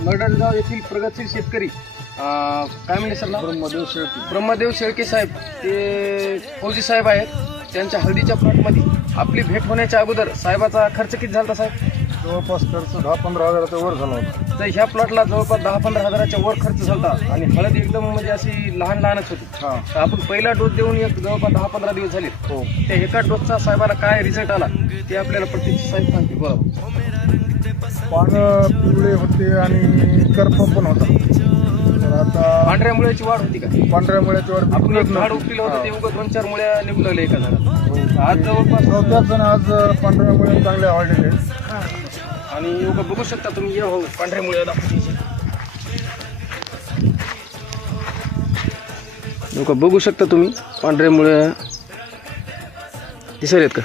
मर्डरगाव येथील प्रगतशील शेतकरी काय म्हणले सर ब्रह्मदेव शेळके साहेब ते फौजी साहेब आहेत. त्यांच्या हळदीच्या प्लॉटमध्ये आपली भेट होण्याच्या अगोदर साहेबाचा खर्च किती झाला साहेब? जवळपास खर्च 10-15 हजाराचा वर झाला होता. तर ह्या प्लॉटला जवळपास 10-15 हजाराच्या वर खर्च झाला आणि हळद एकदम म्हणजे अशी लहानच होती. तर आपण पहिला डोस देऊन एक जवळपास 10-15 दिवस झाले. हो. त्या एका डोसचा साहेबाला काय रिझल्ट आला ते आपल्याला प्रत्येक साहेब सांगते. बरोबर, पानं पिवळे होते आणि करप पण होता. तर आता पांढऱ्या मुळ्याची वाढ होती का? पांढऱ्या मुळ्याची वाढ आपण एक झाड उपटिलं होतं ते उगत 2-4 मुळ्या निघून लागले एका झाडात. आज जवळपास 14 जण आज पांढऱ्या मुळे चांगल्या वाढलेले. आणि उगा बघू शकता तुम्ही ये हो पांढऱ्या मुळ्या दाखवते. बघू शकता तुम्ही पांढऱ्या मुळ्या दिसत आहेत का?